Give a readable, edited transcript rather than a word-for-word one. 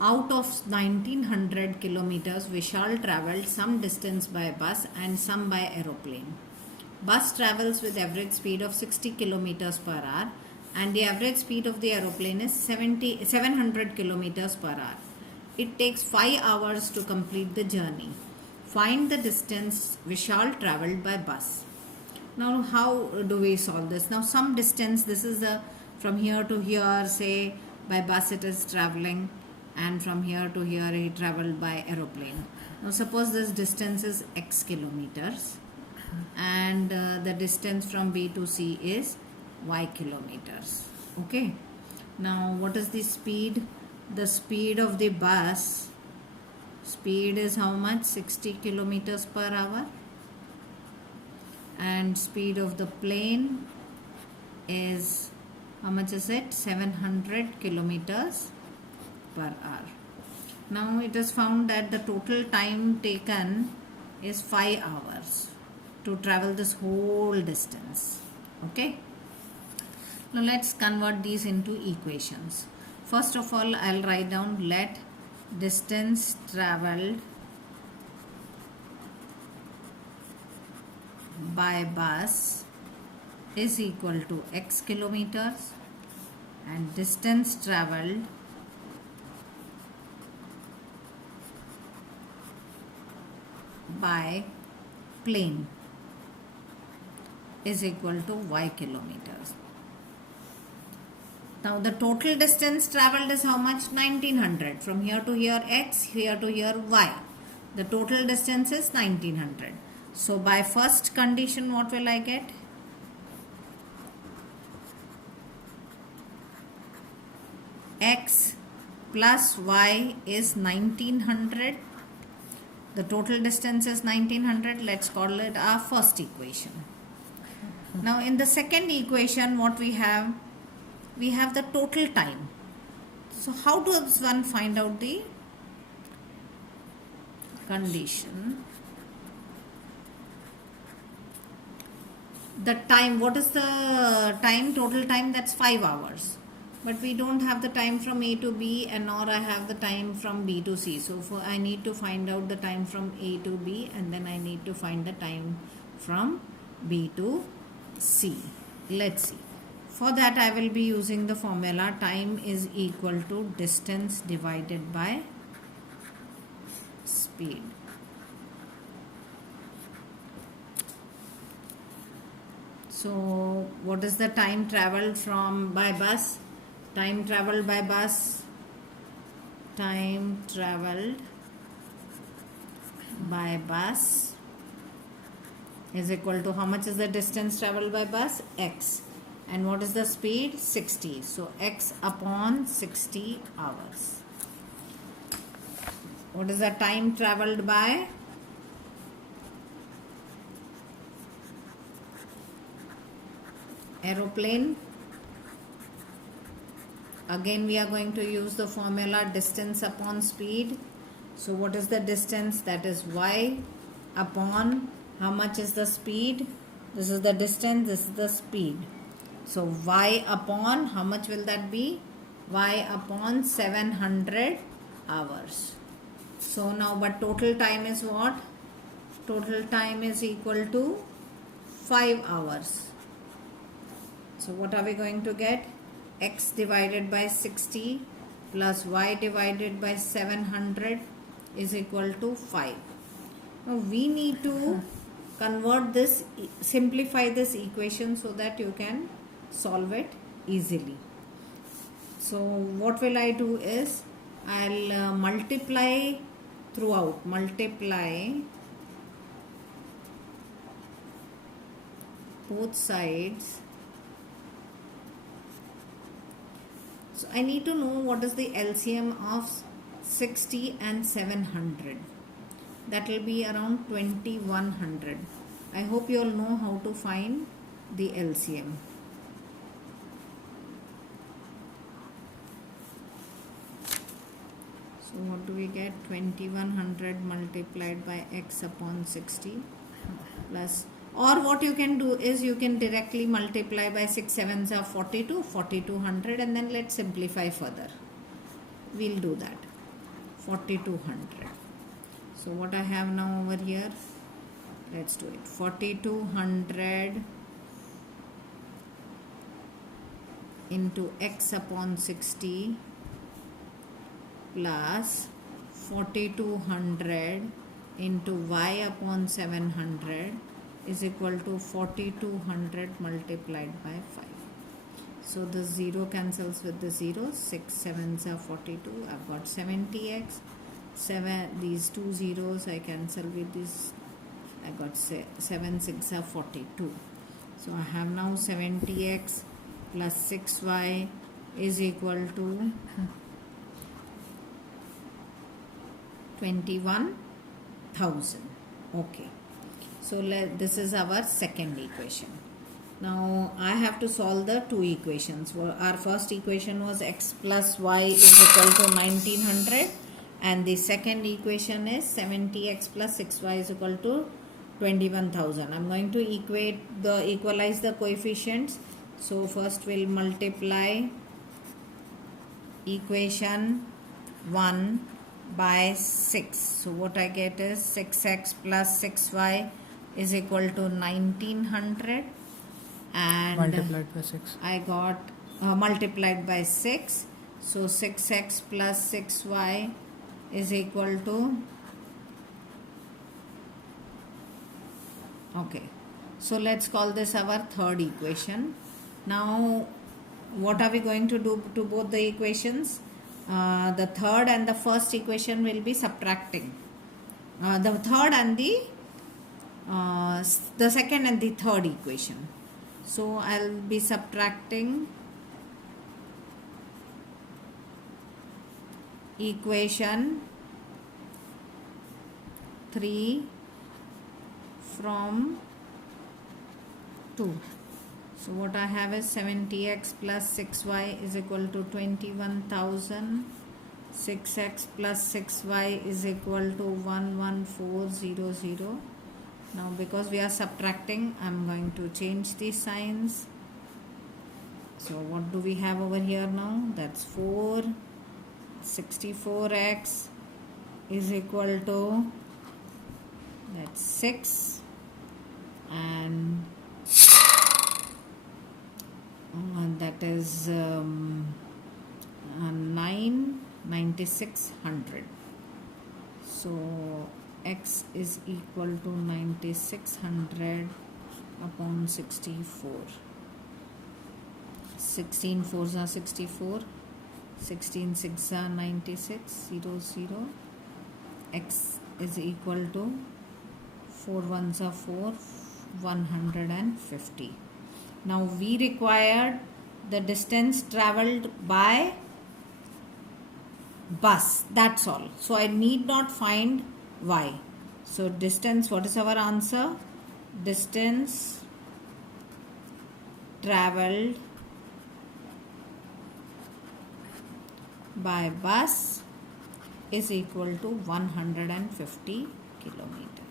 Out of 1900 kilometers, Vishal traveled some distance by bus and some by aeroplane. Bus travels with average speed of 60 kilometers per hour and the average speed of the aeroplane is 700 kilometers per hour. It takes 5 hours to complete the journey. Find the distance Vishal traveled by bus. Now, how do we solve this? Now, some distance, this is from here to here, say by bus it is traveling, and from here to here he traveled by aeroplane. Now, suppose this distance is x kilometers, and the distance from B to C is y kilometers. Okay. Now, what is the speed? The speed of the bus, speed is how much? 60 kilometers per hour. And speed of the plane is, how much is it? 700 kilometers per hour. Now it is found that the total time taken is 5 hours to travel this whole distance. Okay. Now let's convert these into equations. First of all, I'll write down let distance traveled by bus is equal to x kilometers and distance traveled by plane is equal to y kilometers. Now the total distance traveled is how much? 1900. From here to here x, here to here y. The total distance is 1900. So by first condition, what will I get? X plus y is 1900. The total distance is 1900. Let's call it our first equation. Now in the second equation, what we have? We have the total time. So how does one find out the condition? The time, what is the time, total time? That's 5 hours. But we don't have the time from A to B and nor I have the time from B to C. So I need to find out the time from A to B and then I need to find the time from B to C. Let's see. For that I will be using the formula time is equal to distance divided by speed. So what is the time traveled by bus? Time traveled by bus. Time traveled by bus is equal to how much is the distance traveled by bus? X. And what is the speed? 60. So x upon 60 hours. What is the time traveled by? Aeroplane. Again we are going to use the formula distance upon speed. So what is the distance? That is y upon how much is the speed? This is the distance, this is the speed. So y upon how much will that be? Y upon 700 hours. So now but total time is what? Total time is equal to 5 hours. So what are we going to get? X divided by 60 plus y divided by 700 is equal to 5. Now we need to convert this, simplify this equation so that you can solve it easily. So what will I do is I'll multiply throughout, multiply both sides. So I need to know what is the LCM of 60 and 700. That will be around 2100. I hope you all know how to find the LCM. So what do we get? 2100 multiplied by x upon 60 plus, or what you can do is you can directly multiply by 6 sevens are 42, 4200, and then let's simplify further. We'll do that. 4200. So what I have now over here, let's do it. 4200 into x upon 60 plus 4200 into y upon 700 is equal to 4200 multiplied by 5. So the 0 cancels with the 0. 6 7s are 42. I've got 70x. 7, these two zeros I cancel with this. I got 7 6 are 42. So I have now 70x plus 6y is equal to 21,000. Okay. So this is our second equation. Now I have to solve the two equations. Well, our first equation was x plus y is equal to 1900, and the second equation is 70x plus 6y is equal to 21,000. I'm going to equalize the coefficients. So first we'll multiply equation 1 by 6. So what I get is 6x plus 6y is equal to 1900, and multiplied by 6. I got multiplied by 6. So 6x plus 6y is equal to, okay, so let's call this our third equation. Now what are we going to do to both the equations? The third and the first equation will be subtracting. The third and the second and the third equation. So I'll be subtracting equation 3 from 2. So what I have is 70x plus 6y is equal to 21,000. 6x plus 6y is equal to 11400. Now because we are subtracting, I'm going to change the signs. So what do we have over here now? That's 4. 64x is equal to, that's 6, and that is 9600. So x is equal to 9600 upon 64. 16 4s are 64. 16 6 are 96. 0 0. X is equal to 4 1s are 4. 150. Now we required the distance travelled by bus. That's all. So I need not find y. So distance, what is our answer? Distance travelled by bus is equal to 150 kilometers.